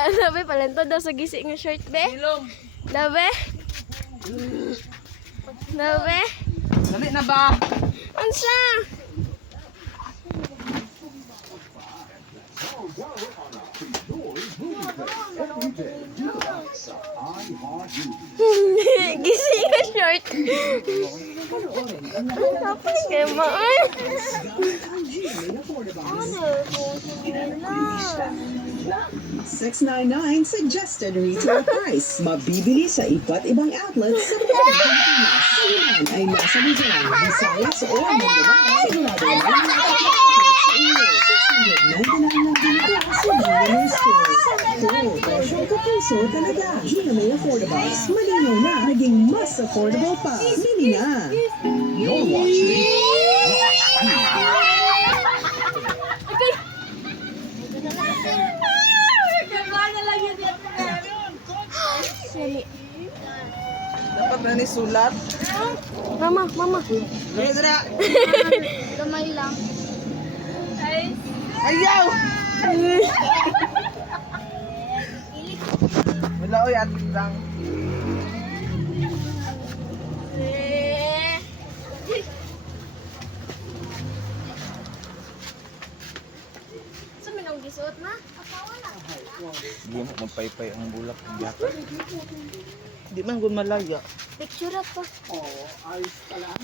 Labi, palento daw sa gisi nga shirt, be. Labi. Labi. Dali na ba? Unsa? Gisi nga shirt. Tapos kay maan. 699 suggested retail price. Mabibili sa iba't ibang outlets sa buong Pilipinas. Ilan ay nasa Luzon, Visayas o Mindanao. Sigurado na ang mga outlets sa inyo. 699 lang dito sa Gina Store. Oo, presyong kapuso talaga. Gina May Affordables. Malinaw na, naging mas affordable pa. Mili na. You're watching. Dapat na ni sulat. Mama, mama. Dra. Gamay lang. Ayaw! Wala oy atik lang. Sa minong gisuot na? Hindi mo magpaypay ang bulak ng biyaka. Di man gud malaya. Picture pa. Oh, ayos ka lang.